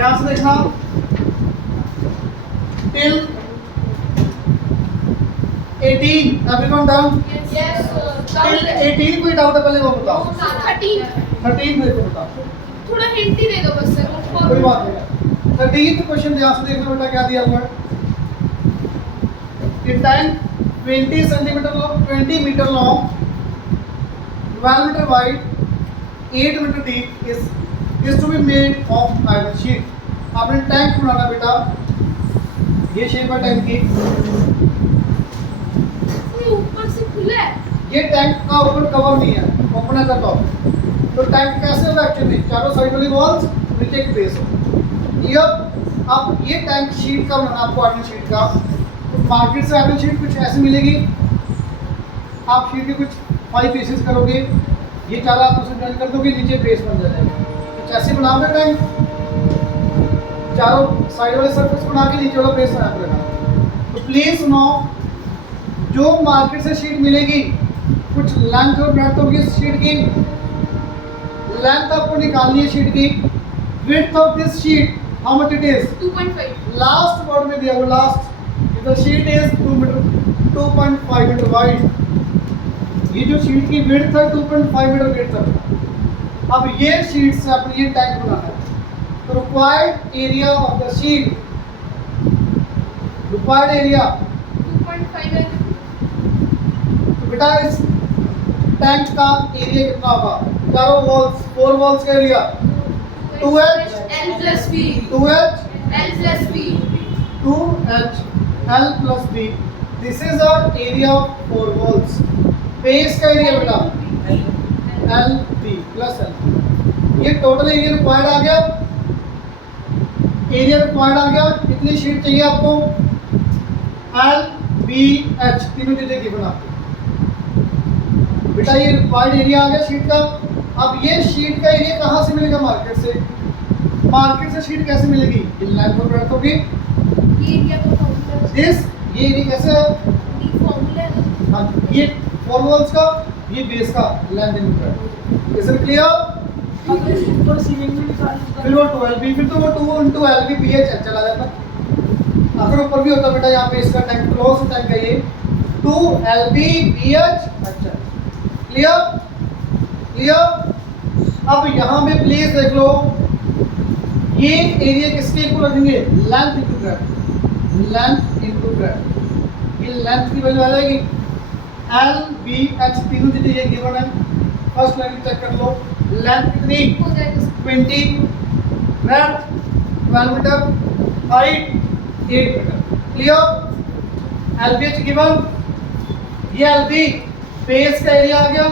ध्यान से देखना till 18 everyone done Yes, till 18 कोई डाउट है पहले वो बताओ 13 13 मेरे को बताओ थोड़ा हिंट ही दे दो बस सर कोई बात नहीं 13th क्वेश्चन ध्यान से देखना बेटा क्या दिया हुआ है कि tank 20 centimetre long 20 metre long 12 metre wide 8 metre deep is to be made of iron sheet आपने टैंक बनाना बेटा ये शेप है टैंक की ये ऊपर से खुला है ये टैंक का ऊपर कवर नहीं है ओपन है द टॉप तो टैंक कैसे होगा एक्चुअली चारों साइड वाली वॉल्स नीचे एक बेस हो ये अब ये टैंक शीट का बनाना आपको आयरन शीट का तो मार्केट से आयरन शीट कुछ ऐसी मिलेगी आप शीट के कुछ 5 पीसेस करोगे ये चार आप उसे जॉइन कर दोगे नीचे बेस बन जाएगा कुछ ऐसे बनाओगे टैंक चारों साइड वाले सरफेस बना के नीचे वाला बेस बना देना तो प्लीज नो जो मार्केट से शीट मिलेगी कुछ लेंथ और ब्रेड्थ होगी इस शीट की लेंथ आपको निकालनी है शीट की width of this sheet how much it is 2.5 last word में दिया हुआ last the sheet is 2 metre 2.5 metre wide ये जो शीट की विड्थ है 2.5 मीटर विड्थ है अब ये शीट से आपने ये टैंक बनाना है तो required area of the sheet required area 2.5 है तो बेटा इस टैंक का एरिया कितना होगा चारों वॉल्स 4 वॉल्स का area 2h L plus B 2h L plus B 2h L plus B this is our area of 4 walls base का एरिया बेटा L B plus L ये टोटल एरिया रिक्वायर्ड आ गया area required आ गया कितनी sheet चाहिए आपको L B H तीनों चीजें गिवन आपको बेटा ये रिक्वायर्ड एरिया आ गया शीट का अब ये शीट का एरिया कहाँ से मिलेगा मार्केट से शीट कैसे मिलेगी ये लेंथ और ब्रेड्थ होगी ये एरिया का फॉर्मूला दिस ये एरिया कैसे है ये फॉर्मूला है हाँ ये 4 वॉल्स का ये बेस का length in breadth is it clear अगर ऊपर सीलिंग में निकाल फिर वो 12b फिर तो वो 2 into LB pH चला जाता अगर ऊपर भी होता बेटा यहाँ पे इसका टैंक क्लोज टैंक है ये 2 LB pH अच्छा क्लियर अब यहाँ पे प्लीज देख लो ये एरिया किसके इक्वल रखेंगे लेंथ इनटू ब्रेड्थ ये लेंथ की वैल्यू आ जाएगी L B H तीनों चीजें ये गिवन है फर्स्ट लाइन चेक कर लो लेंथ कितनी हो जाएगा 20 breadth 12 metre height 8 metre clear LBH given ये LB बेस का एरिया आ गया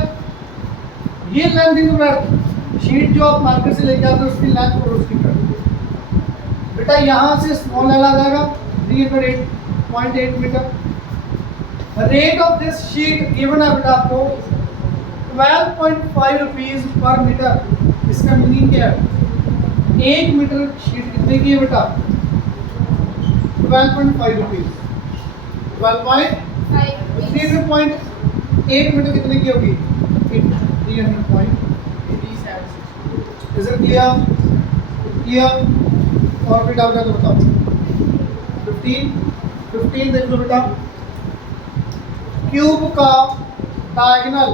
ये लेंथ इनटू ब्रेड्थ शीट जो आप मार्केट से लेके आते हो उसकी लेंथ और उसकी ब्रेड्थ बेटा यहाँ से स्मॉल एल आ जाएगा 308.8 metre rate of this sheet given है बेटा आपको 12.5 रुपीज पर मीटर इसका मीनिंग क्या है 1 मीटर शीट कितने की है बेटा 12.5 रुपीज 3.8 मीटर कितने की होगी 300.8 इज इट क्लियर और भी डाउट है तो बताओ 15 देख लो बेटा क्यूब का डायगोनल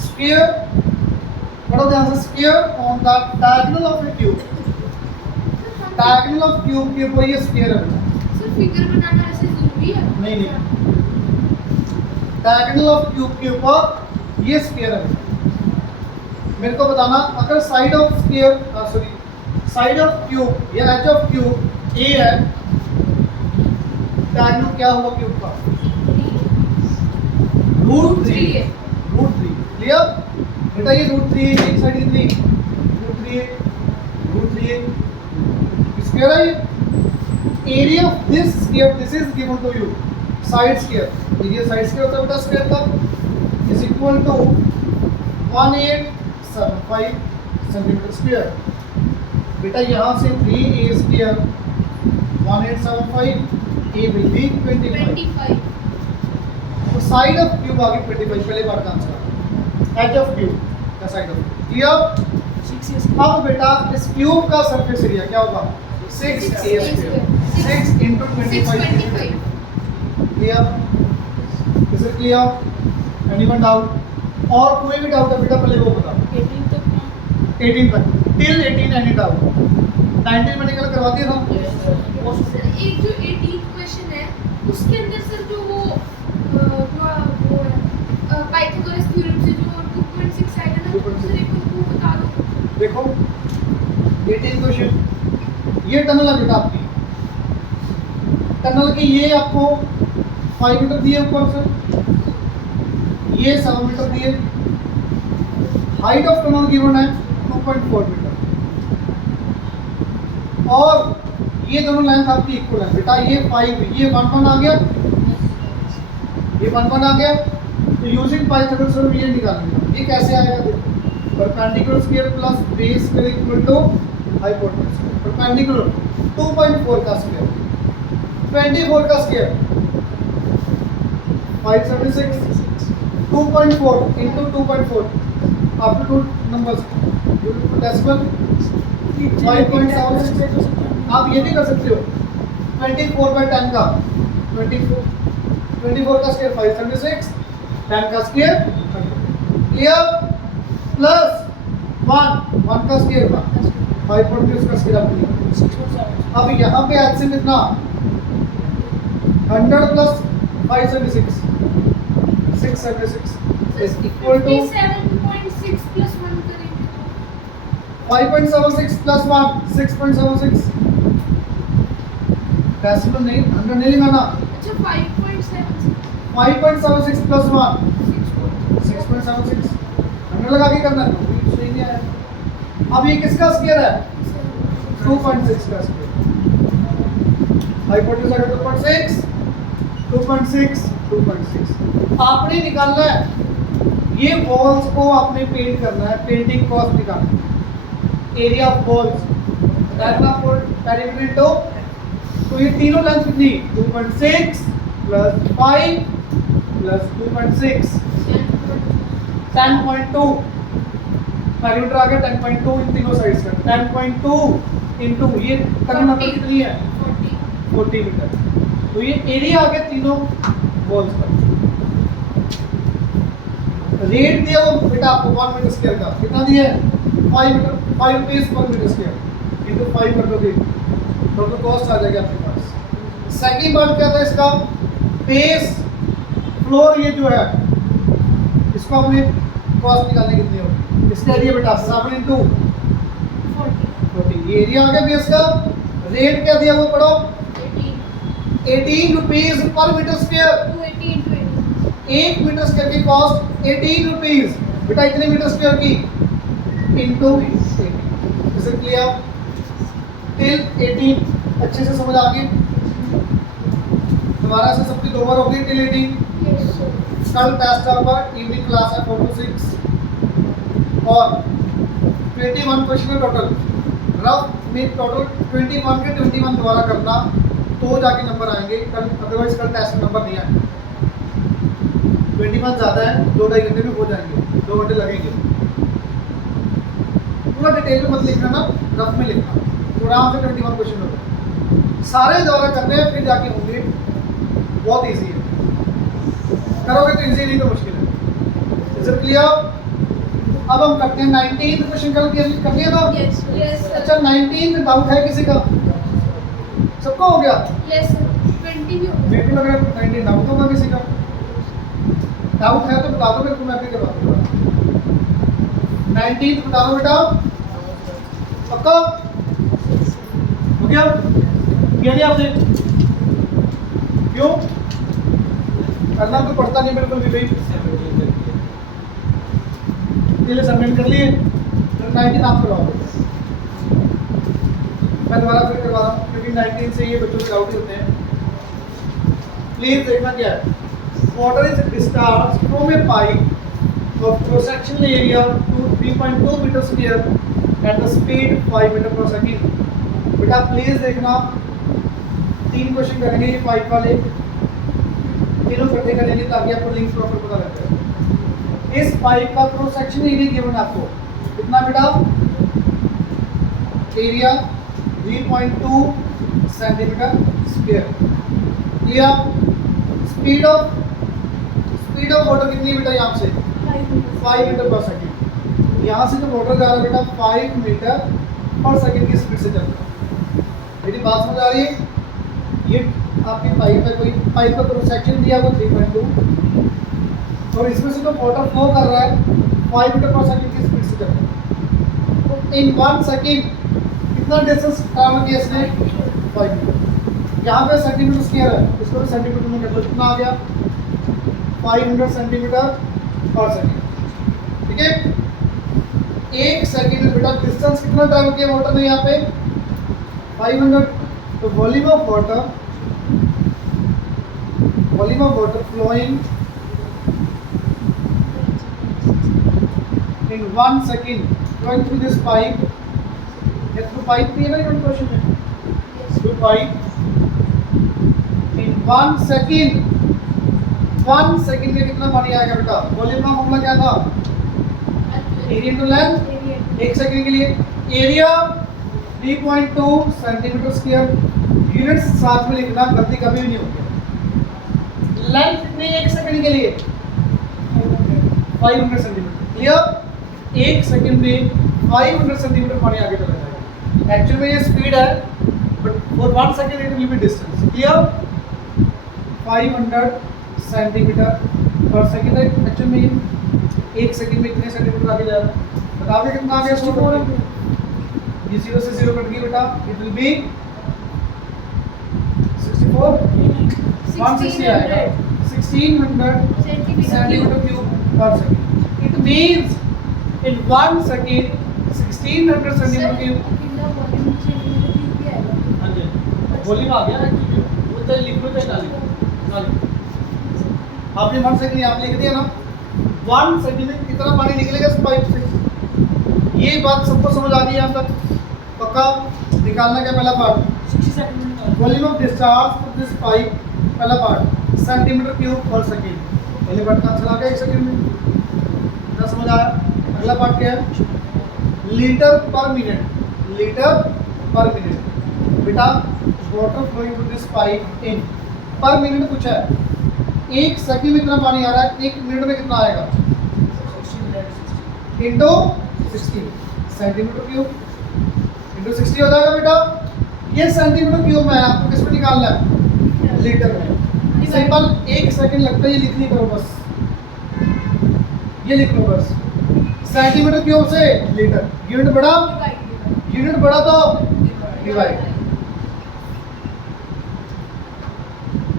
स्क्वायर पढ़ो ध्यान से square on the diagonal of A cube diagonal of cube के ऊपर ये स्क्वायर है सर फिगर बनाना ऐसे जरूरी है नहीं डायगोनल ऑफ क्यूब के ऊपर ये स्क्वायर है मेरे को बताना अगर side of square sorry side of cube या एज ऑफ क्यूब ए है डायगोनल क्या होगा क्यूब का रूट 3 क्लियर बेटा ये रूट 3 एक साइड कितनी रूट 3 स्क्वायर है area of this square this is given to you side square area side square होता है बेटा स्क्वायर का is equal to 1875 centimetre square बेटा यहाँ से 3a square 1875 a will be 25 तो साइड ऑफ क्यूब आ गई 25 पहले बार का answer edge of cube side of clear. 6 years अब बेटा इस क्यूब का सरफेस एरिया क्या होगा 6 a square 6 into 25 clear is it clear anyone doubt और कोई भी डाउट है बेटा पहले वो बता 18 तक ना 18 तक टिल 18 एनी डाउट 19 में निकल करवा दिया था सर एक जो 18th क्वेश्चन है उसके अंदर सर जो वो है पाइथागोरस थ्योरम से जो 2.6 आएगा ना तो सर एक वो बता दो। देखो 18 क्वेश्चन ये टनल है बेटा आपकी टनल की ये आपको 5 मीटर दिए ऊपर से ये 7 मीटर दिए हाइट ऑफ टनल गिवन है 2.4 मीटर और ये दोनों लेंथ आपकी इक्वल है बेटा ये 5 ये 1 आ गया ये 1 आ गया तो यूजिंग पाइथागोरस थ्योरम ये निकालेंगे ये कैसे आएगा देखो perpendicular square plus base square equal to hypotenuse square perpendicular 2.4 का स्क्वायर 24 का square 576 2.4 into 2.4 after two numbers decimal 5.76 आप ये भी कर सकते हो 24/10 का 24 का स्क्वायर 576 10 का स्क्वायर क्लियर प्लस 1 का स्क्वायर 5.2 का स्क्वायर आप अब यहाँ पे एचसीएम कितना 100 plus 576 676 is equal to 57.6 plus 1 करेंगे 5.76 plus 1 6.76 डेसिमल नहीं 100 नहीं लगाना अच्छा 5.76 5.76 plus 1 6.76 100 लगा के करना है तो सही नहीं आया अब ये किसका स्क्वायर है 2.6 का स्क्वायर हाइपोटेन्यूज अगर 2.6 आपने निकालना है ये वॉल्स को आपने पेंट करना है पेंटिंग कॉस्ट निकालना है एरिया ऑफ वॉल्स पेरीमीटर तो ये तीनों लेंथ कितनी 2.6 प्लस 5 प्लस 2.6 10.2 पेरीमीटर आ गया 10.2 इन तीनों साइड्स का 10.2 इनटू ये करंट नंबर कितनी है 40 मीटर तो ये एरिया आ गया तीनों वॉल्स का रेट दिया वो बेटा आपको 1 मीटर स्क्वायर का कितना दिया है 5 मीटर 5 रुपीस पर मीटर स्क्वायर इनटू 5 कर दोगे तो कॉस्ट आ जाएगी आपके पास सेकंड पार्ट क्या था इसका बेस फ्लोर ये जो है इसको आपने कॉस्ट निकालने कितनी होगी इसका एरिया बेटा 7 into 40 ये एरिया आ गया बेस का रेट क्या दिया वो पढ़ो 18 rupees per metre square 1 metre square की कॉस्ट 18 रुपीज बेटा इतने मीटर स्क्वायर की इनटू इसे क्लियर टिल 18 अच्छे से समझ आ गई दोबारा से सबकी दो बार हो गई टिल 18 कल टेस्ट आपका इवनिंग क्लास है 4 to 6 और 21 क्वेश्चन है टोटल रफ में टोटल 21 के 21 दोबारा करना तो जाके नंबर आएंगे कल अदरवाइज कल टेस्ट में नंबर नहीं आएंगे 21 ज़्यादा है 2-2.5 घंटे में हो जाएंगे 2 घंटे लगेंगे पूरा डिटेल में मत लिखना ना रफ में लिखना तो आराम से 21 क्वेश्चन होगा सारे दोबारा करने हैं फिर जाके होंगे बहुत ईजी है करोगे तो ईजी नहीं तो मुश्किल है इज इट क्लियर अब हम करते हैं 19th क्वेश्चन कल कर लिया था अच्छा 19th डाउट है किसी का सबको हो गया यस सर 20 भी हो मेरे को लग रहा है 19 डाउट होगा किसी का डाउट है तो बता दो मेरे को मैं भी करवा दूंगा 19th बता दो बेटा पक्का हो गया किया नहीं आपने क्यों करना तो पड़ता नहीं बिल्कुल भी भाई पहले सबमिट कर लिए तो 19 आप करवाओ मैं दोबारा फिर करवा रहा हूँ क्योंकि 19 से ये बच्चों के डाउट होते हैं प्लीज देखना क्या है water is discharged from a pipe of cross-sectional area to 3.2 meter square at the speed 5 meter per second बेटा प्लीज देखना 3 क्वेश्चन करेंगे ये पाइप वाले तीनों इकट्ठे करेंगे ताकि आपको लिंक प्रॉपर पता लग जाए इस पाइप का क्रॉस सेक्शन एरिया गिवन आपको कितना बेटा, area 3.2 centimetre square. Clear? Speed of water कितनी बेटा, यहाँ से 5 मीटर पर सेकेंड। यहाँ से जो वाटर जा रहा है बेटा 5 मीटर पर सेकेंड की स्पीड से चल रहा है। मेरी बात समझ आ रही है? ये आपकी पाइप है, कोई पाइप का क्रॉस सेक्शन दिया हुआ 3.2 और इसमें से जो वाटर फ्लो कर रहा है 5 मीटर पर सेकेंड की स्पीड से चल रहा है। तो इन 1 सेकेंड कितना डिस्टेंस ट्रैवल किया इसने, 5 मीटर। यहाँ पे सेंटीमीटर स्क्वायर है, इसको भी सेंटीमीटर में कर लो, कितना आ गया 500 सेंटीमीटर पर सेकेंड। ठीक है, 1 सेकेंड में बेटा डिस्टेंस कितना ट्रैवल किया वाटर ने यहाँ पे 500। तो volume of water flowing in 1 second going through this pipe, ये तो पाइप भी है ना ये क्वेश्चन में, through pipe in 1 second में कितना पानी आएगा बेटा, वॉल्यूम का फॉर्मूला क्या था, एरिया टू लेंथ। 1 सेकंड के लिए एरिया 3.2 सेंटीमीटर स्क्वायर, यूनिट्स साथ में लिखना, गलती कभी भी नहीं होगी। लेंथ कितनी 1 सेकंड के लिए 500 सेंटीमीटर। क्लियर? 1 सेकंड में 500 सेंटीमीटर पानी आगे चला जाएगा। एक्चुअल में ये स्पीड है, but for 1 second it will B distance. Clear? 500 centimetre per second है एक्चुअल में ये। 1 सेकंड में कितने सेंटीमीटर आगे जा रहा है बताओगे, कितना आगे 64 है। ये 0 से 0 कट गई बेटा, इट विल बी 64, 160 आएगा, 1600 सेंटीमीटर क्यूब पर second. It means in 1 second 1600 centimetre cube. हाँ जी, वॉल्यूम आ गया एक्चुअली, वो तो लिख लो चाहे ना लिखो। आपने 1 सेकंड यहाँ पे लिख दिया ना, 1 सेकंड में कितना पानी निकलेगा इस पाइप से, ये बात सबको समझ आ गई यहाँ तक? पक्का? निकालना क्या पहला part, volume of discharge of this pipe, पहला पार्ट सेंटीमीटर क्यूब पर सेकंड। पहले पार्ट का आंसर आ गया 1 सेकंड में, क्या समझ आया? अगला पार्ट क्या है, litre per minute. Litre per minute बेटा, water flowing through this pipe in per minute पूछा है। 1 सेकंड में कितना पानी आ रहा है, 1 मिनट में कितना आएगा, इंटू 60 सेंटीमीटर क्यूब इंटू 60 हो जाएगा बेटा। ये सेंटीमीटर क्यूब में है, आपको किस में निकालना है, लीटर में। सिंपल 1 सेकंड लगता है, ये लिख ली करो बस, ये लिख लो बस, सेंटीमीटर क्यूब से लीटर। यूनिट बड़ा तो डिवाइड,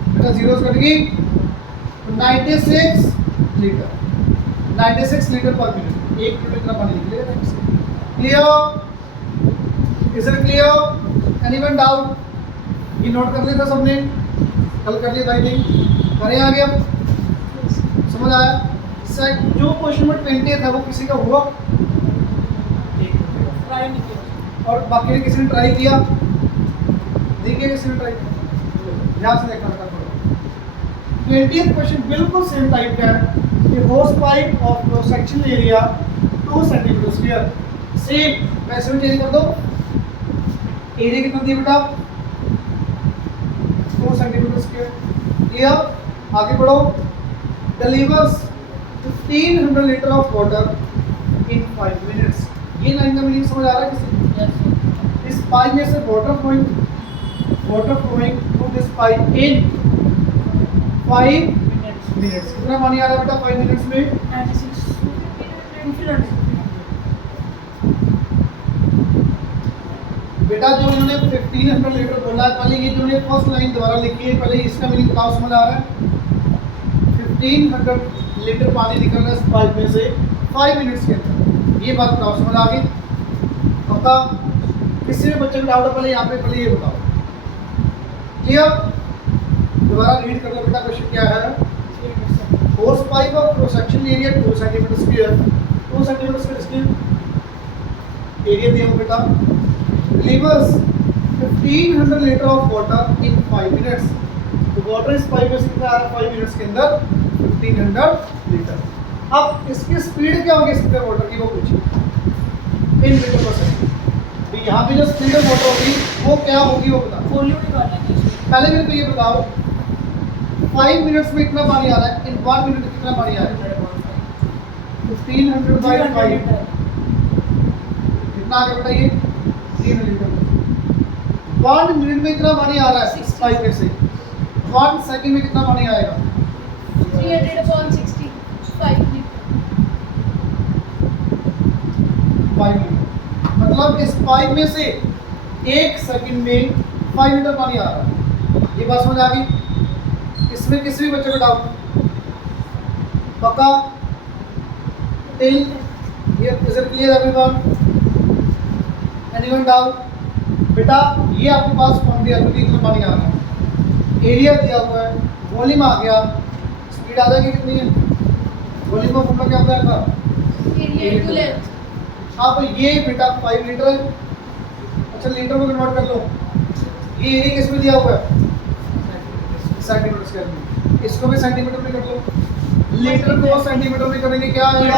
बेटा जीरो कट गई, 96 litre, 96 litre per minute. 1 minute इतना पानी निकलेगा। Clear? Is it clear? Anyone doubt? ये नोट कर लिया था सबने, कल कर लिया था आई थिंक, करें आगे अब, समझ आया? जो क्वेश्चन नंबर 20 था वो किसी का हुआ और बाकी ने किसी ने ट्राई किया, देखिए किसी ने ट्राई किया, ध्यान से देखना था। 20th क्वेश्चन बिल्कुल सेम टाइप का है, ये होस pipe of cross section area 2 centimetre square. Same वैसे भी चेंज कर दो, एरिया कितना दिया बेटा 2 सेंटीमीटर स्क्वायर। क्लियर? आगे बढ़ो। Delivers 1500 litre of water in 5 minutes. ये लाइन का मीनिंग समझ आ रहा है किसी? इस पाइप में से water flowing through this pipe in 5 minutes. कितना पानी आ रहा है बेटा 5 मिनट्स में? 96। बेटा जो इन्होंने 1500 लीटर बोला है, पहले ये जो ने फर्स्ट लाइन दोबारा लिखी है, पहले इसका मीनिंग बताओ, समझ आ रहा है? 1500 लीटर पानी निकल रहा है इस पाइप में से 5 मिनट्स के अंदर, ये बात बताओ, समझ आ गई? पक्का? किसी भी बच्चे को डाउट है, पहले यहाँ पे पहले ये बताओ। क्लियर? दोबारा रीड कर लो बेटा, क्वेश्चन क्या है? होस pipe of cross section area 2 centimetre square, 2 centimetre square area दिया हो बेटा। Delivers 1500 litre of water in 5 minutes. तो वाटर इस पाइप में से कितना आ रहा है 5 मिनट्स के अंदर? 1500 लीटर। अब इसकी स्पीड क्या होगी स्पीड वाटर की वो पूछिए इन मीटर पर सेकंड। तो यहाँ पे जो स्पीड ऑफ वाटर होगी वो क्या होगी वो बता। वॉल्यूम निकालना है इसमें। पहले मेरे को ये बताओ 5 मिनट्स में इतना पानी आ रहा है, इन 1 मिनट में कितना पानी आ रहा है? 1500 बाई 5 कितना आ गया बेटा ये 300 लीटर। 1 मिनट में इतना पानी आ रहा है 5 में से। 1 सेकंड में कितना पानी आएगा? 300/60 5 लीटर। 5 लीटर मतलब इस पाइप में से 1 सेकंड में 5 लीटर पानी आ रहा है। ये बात समझ आ गई? इसमें किसी भी बच्चे को डाउट पक्का? टिल ये is it clear everyone? Anyone doubt? बेटा ये आपके पास फॉर्म दिया क्योंकि इतना पानी आ रहा है, एरिया दिया हुआ है, वॉल्यूम आ गया, स्पीड आ जाएगी कितनी है? वॉल्यूम का फॉर्मूला क्या होता है आपका? Area into length. हाँ तो ये बेटा 5 लीटर है। अच्छा लीटर में कन्वर्ट कर लो। ये एरिया किस में दिया हुआ है? सेंटीमीटर स्क्वायर में। इसको भी सेंटीमीटर में कर लो। लीटर को सेंटीमीटर में करेंगे क्या आएगा?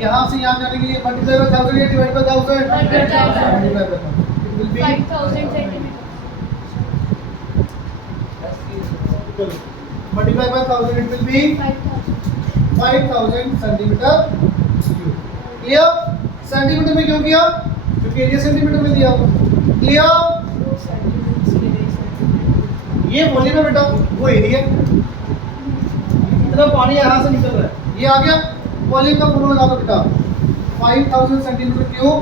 यहाँ से यहाँ जाने के लिए मल्टीप्लाई बाय 1000 या divide by 1000? Multiply by 1000 it will be 5000 centimetre. चलो multiply by 1000 it will be 5000 centimetre cube. Clear? Centimetre में क्यों किया? क्योंकि एरिया सेंटीमीटर में दिया हुआ। क्लियर? ये वॉल्यूम है बेटा, वो एरिया। इतना पानी यहाँ से निकल रहा है, ये आ गया। वॉल्यूम का फॉर्मूला लगा दो बेटा 5000 centimetre cube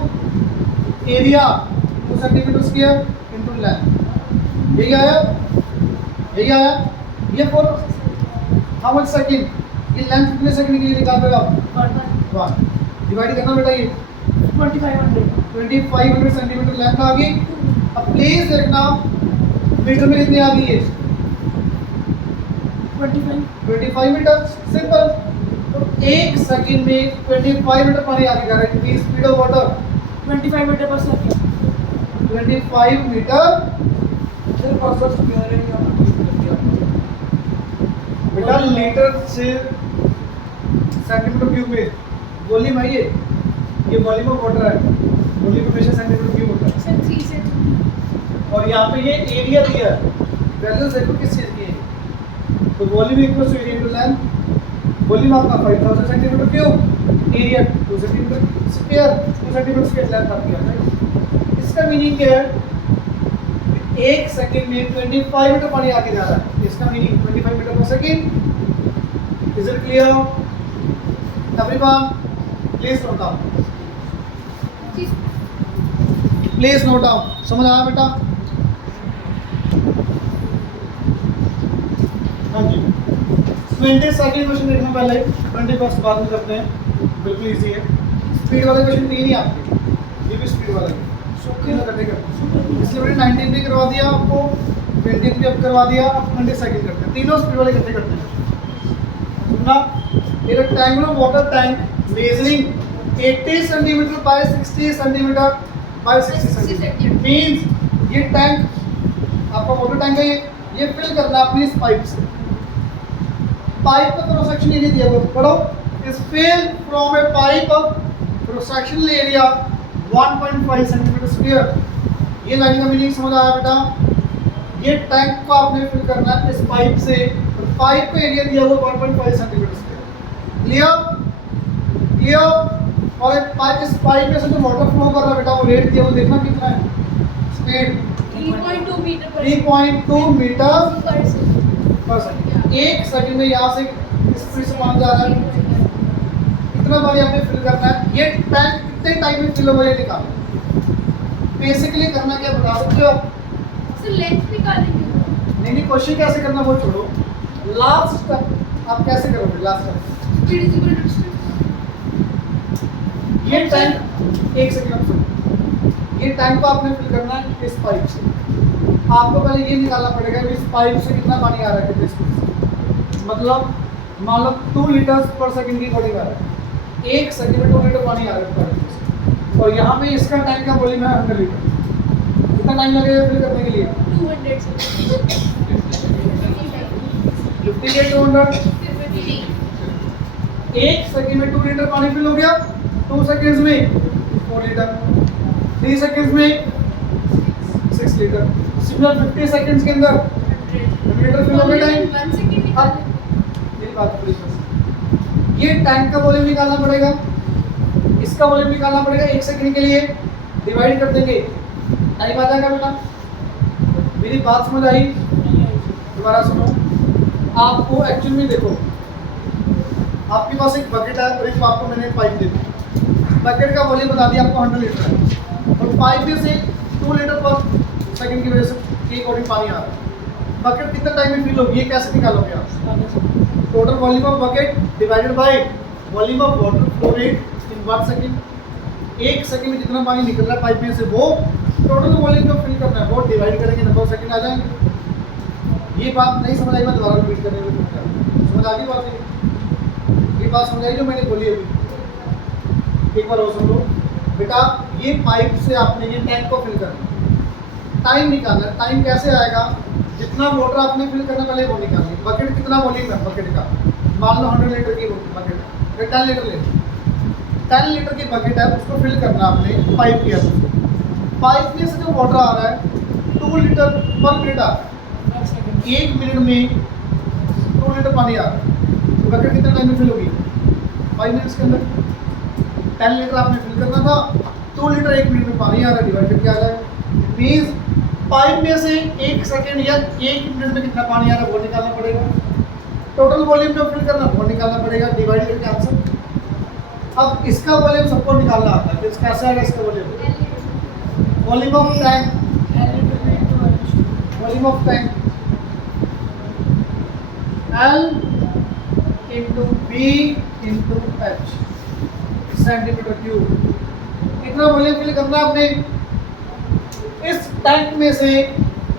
area 2 centimetre square into length. यही आया? यही आया? ये फॉर हाउ मच सेकंड? ये लेंथ कितने सेकंड के लिए निकाल रहे हो आप? 1 डिवाइड करना बेटा। ये 2500 सेंटीमीटर लेंथ आ गई। अब प्लीज देखना मीटर में कितनी आ गई है? 25 मीटर। सिंपल। तो 1 सेकंड में 25 मीटर पानी आगे जा रहा है। इतनी स्पीड ऑफ वाटर 25 मीटर पर सेकंड। 25 मीटर। बेटा लीटर से सेंटीमीटर क्यूब में वॉल्यूम है ये वॉल्यूम ऑफ वाटर है। वॉल्यूम हमेशा सेंटीमीटर क्यूब होता है। सर 3 से 2। और यहाँ पे ये एरिया दिया है। वैल्यूज देखो किस चीज़ की है। तो volume equal to area into length. Volume आपका 5000 centimetre cube, area 2 centimetre square, 2 centimetre square length आपकी आ जाएगी। इसका मीनिंग क्या है? 1 सेकंड में 25 मीटर पानी आगे जा रहा है। इसका मीनिंग 25 मीटर पर second. Is it clear everyone? Please note down, please note down. समझ आया बेटा? हाँ जी 20 सेकंड क्वेश्चन देखना पहले, 21 बाद में करते हैं। बिल्कुल इजी है। स्पीड वाले क्वेश्चन 3 ही आपके, ये भी स्पीड वाला है। तीनों करने करते इसलिए मैंने 19 भी करवा दिया आपको, 20 भी अब करवा दिया। अब 20 सेकंड करते हैं। तीनों स्पीड वाले करते करते हैं। सुनना, ये rectangular water tank measuring 80 centimetre bye 60 centimetre bye 60 centimetre means ये टैंक आपका वाटर टैंक है। ये फिल करना है अपनी इस पाइप से। पाइप का क्रॉस सेक्शन एरिया दिया हुआ पढ़ो। Is fill from a pipe of cross sectional area 1.5 centimetre square. ये लाइन का मीनिंग समझ आया बेटा? ये टैंक को आपने फिल करना है इस पाइप से। तो पाइप का एरिया दिया हुआ 1.5 सेंटीमीटर स्क्वायर। क्लियर? क्लियर? और एक पाइप, इस पाइप में से जो वाटर फ्लो कर रहा है बेटा वो रेट दिया हुआ देखना कितना है? स्पीड 3.2 मीटर पर 3.2 मीटर पर सेकंड। पर सेकंड। 1 सेकंड में यहाँ से स्पीड से पानी जा रहा है। इतना पानी आपने फिल करना है। ये टैंक कितने टाइम में फिल होगा ये निकालो। बेसिकली करना क्या बता सकते हो आप? सर लेंथ निकालेंगे। नहीं क्वेश्चन कैसे करना वो छोड़ो। लास्ट स्टेप आप कैसे करोगे? Last step speed is equal to distance. ये टैंक 1 सेकंड, ये टैंक को आपने फिल करना है इस पाइप से। आपको पहले ये निकालना पड़ेगा कि इस पाइप से कितना पानी आ रहा है, कितने स्पीड से। मतलब मान लो 2 लीटर पर सेकंड की बॉडी आ रहा है। 1 सेकंड में 2 लीटर पानी आ रहा है पाइप से। और यहाँ पे इसका टैंक का वॉल्यूम है 100 लीटर। कितना टाइम लगेगा फिल करने के लिए? 200 से 50 के 200 50। 1 सेकंड में 2 लीटर पानी फिल हो गया, 2 सेकंड्स में 4 लीटर, 3 सेकंड्स में 6 लीटर। सिमिलर 50 सेकंड्स के अंदर 100 लीटर फिल हो गया टाइम। 1 सेकंड निकाले। मेरी बात पूरी करो। ये टैंक का वॉल्यूम निकालना पड़ेगा, इसका वॉल्यूम निकालना पड़ेगा। 1 सेकंड के लिए डिवाइड कर देंगे, टाइम आ जाएगा बेटा। मेरी बात समझ आई? दोबारा सुनो। आपको एक्चुअल में देखो, आपके पास एक बकेट है और एक आपको मैंने पाइप दे दी। बकेट का वॉल्यूम बता दिया आपको 100 लीटर है और पाइप में से 2 लीटर पर सेकंड की वजह से के अकॉर्डिंग पानी आ रहा है। बकेट कितना टाइम में फिल होगी, ये कैसे निकालोगे आप? Total volume of bucket divided by volume of water flow rate in 1 second. 1 second में जितना पानी निकल रहा है पाइप में से वो टोटल वॉल्यूम जो फिल करना है वो डिवाइड करेंगे, नंबर ऑफ सेकंड आ जाएंगे। ये बात नहीं समझ आई, मैं दोबारा रिपीट करने में समझ आ गई बात? ये बात समझ आई जो मैंने बोली अभी? एक बार और सुन लो बेटा। ये पाइप से आपने ये टैंक को फिल करना, टाइम निकालना है। टाइम कैसे आएगा? जितना वाटर आपने फिल करना पहले वो निकालिए। बकेट कितना वॉल्यूम है बकेट का? मान लो 100 लीटर की बकेट है, 10 लीटर ले, 10 लीटर की बकेट है, उसको फिल करना आपने पाइप के अंदर। पाइप में से जो वाटर आ रहा है 2 लीटर पर मिनट आ रहा है। 1 मिनट में 2 लीटर पानी आ रहा है, तो बकेट कितना टाइम में फिल होगी? 5 मिनट्स के अंदर। 10 लीटर आपने फिल करना था, 2 लीटर 1 मिनट में पानी आ रहा है, डिवाइड करके आ जाएगा। मीन्स पाइप में से 1 सेकंड या 1 मिनट में कितना पानी आ रहा है वो निकालना पड़ेगा। टोटल वॉल्यूम जो फिल करना वो निकालना पड़ेगा, डिवाइड करके आंसर। अब इसका वॉल्यूम सबको निकालना आता है, तो कैसे आएगा इसका volume? Volume of tank, volume of tank L into B into H centimetre cube. कितना वॉल्यूम फिल करना है आपने? इस टैंक में से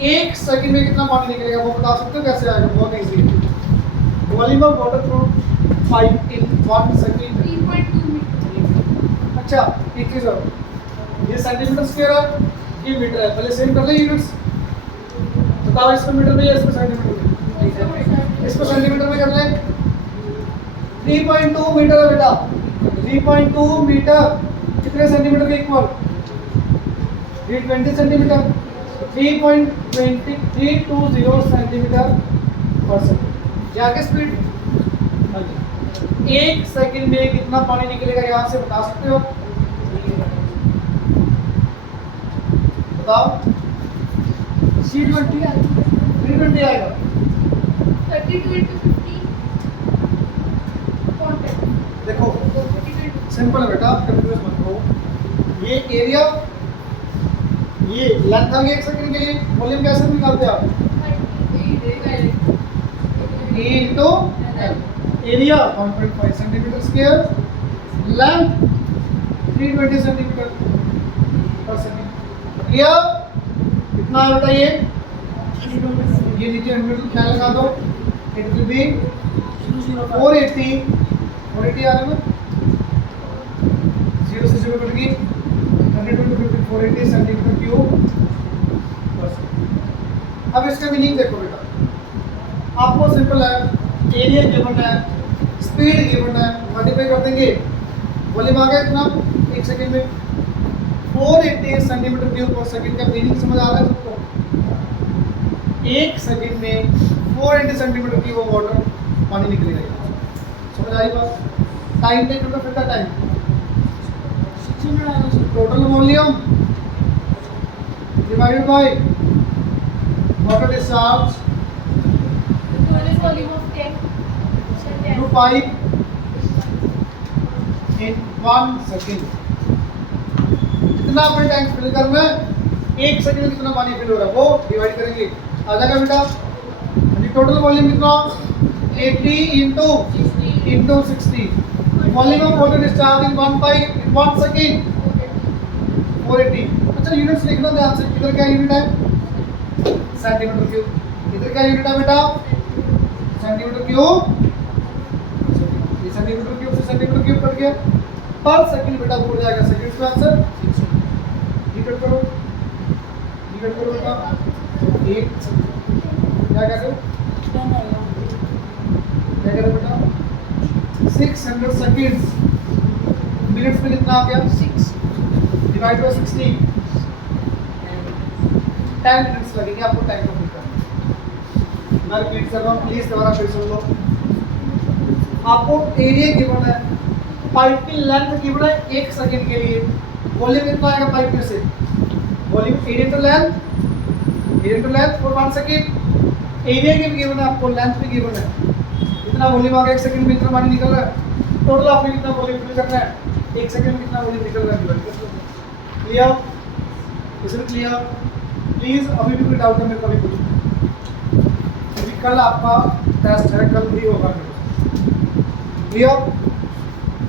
1 सेकंड में कितना पानी निकलेगा वो बता सकते हो? कैसे आएगा? बहुत इजी है। Volume of water through pipe in 1 second. 3.2 metre. अच्छा एक चीज और, ये सेंटीमीटर स्क्वायर है, ये मीटर है, पहले सेम कर ले यूनिट्स। बताओ इसको मीटर में या इसको सेंटीमीटर में? इसको सेंटीमीटर में कर ले। 3.2 मीटर है बेटा। 3.2 मीटर कितने सेंटीमीटर के equal? 320 centimetre. 3.320 centimetre per second. क्या की स्पीड? 1 सेकंड में कितना पानी निकलेगा यहाँ से बता सकते हो? बताओ। 320 आएगा। 32 into 50 कॉन्टेक्ट। देखो सिंपल है बेटा, कंफ्यूज मत हो। ये एरिया, ये लेंथ आ गई 1 सेकंड के लिए। वॉल्यूम कैसे निकालते हैं आप? A into area 1.5 centimetre square, length 320 centimetre per second. Clear? कितना है बेटा ये नीचे 100 ख्याल लगा दो। इट विल बी 480 आ रहा है ना, 0 से 0 कट गई, 100 into 50 480 सेंटीमीटर क्यूब। अब इसका मीनिंग देखो बेटा, आपको सिंपल है, एरिया गिवन है, स्पीड गिवन है, मल्टीप्लाई कर देंगे, वॉल्यूम आ गया इतना 1 सेकंड में। 480 सेंटीमीटर क्यूब पर सेकंड का मीनिंग समझ आ रहा है सबको? 1 सेकंड में 480 सेंटीमीटर की वो वाटर पानी निकलेगा। समझ आई बात? टाइम टेक मतलब कितना time? Total volume divided by water discharge volume of tank through pipe in 1 second. कितना आपने टैंक फिल करना है, 1 सेकंड में कितना पानी फिल हो रहा है वो डिवाइड करेंगे, आ जाएगा बेटा। टोटल वॉल्यूम कितना? 80 into 60। Volume of water discharge in 1 second 480। अच्छा यूनिट्स लिखना ध्यान से। इधर क्या यूनिट है? Centimetre cube. इधर क्या यूनिट है बेटा? Centimetre cube. ये सेंटीमीटर क्यूब से सेंटीमीटर क्यूब कट गया, पर सेकंड बेटा हो जाएगा सेकंड का आंसर। ये कट करो बेटा। 1 क्या कह रहे हो? क्या कह रहे हो बेटा? 600 सेकंड्स मिनट्स में कितना आ गया 6 डिवाइड बाय 60 10 मिनट्स लगेंगे आपको टाइम कंप्लीट करने मैं रिपीट कर रहा हूँ प्लीज दोबारा फिर सुन लो आपको एरिया गिवन है पाइप की लेंथ गिवन है 1 सेकंड के लिए वॉल्यूम कितना आएगा पाइप में से volume area to length for 1 second area की भी गिवन है आपको लेंथ भी गिवन है कितना वॉल्यूम आ गया 1 सेकंड में इतना पानी निकल रहा है टोटल आपने कितना वॉल्यूम फिल करना है 1 सेकंड में कितना वॉल्यूम निकल रहा है क्लियर इसमें क्लियर प्लीज अभी भी कोई डाउट है मेरे को अभी पूछो क्योंकि कल आपका टेस्ट है कल भी होगा क्लियर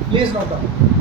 प्लीज नोट डाउन